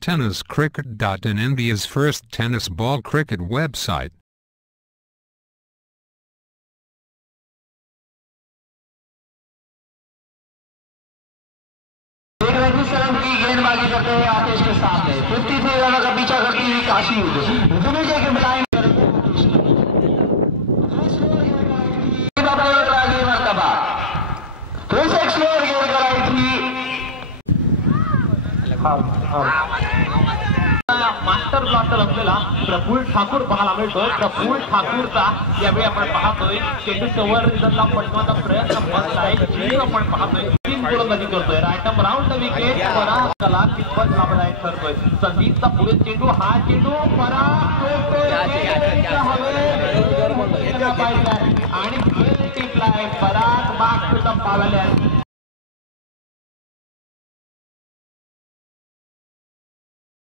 tenniscricket.in, India's first tennis ball cricket website. गेंदबाजी करते हैं आतिश के सामने 53 रनों का पीछा करती हुई काशी के मिलाएंगे मरतबा फिर से एक स्लोअर गेंद कराई थी। मास्टर ब्लॉटर असलेला प्रफुल्ल ठाकूर पाहायला मिळतोय। प्रफुल्ल ठाकूरचा यावेळी आपण पाहतोय चेंडू कव्हर रिझनला पटकावण्याचा प्रयत्न करत आहे। चेंडू आपण पाहतोय तीन गोलंदाजी करतोय। रायटम राऊंड विकेट परागला कितपत लाभदायक ठरतोय। संदीपचा पुढे चेंडू हा चेंडू पराग आणि टिपलाय पराग माग पावल्या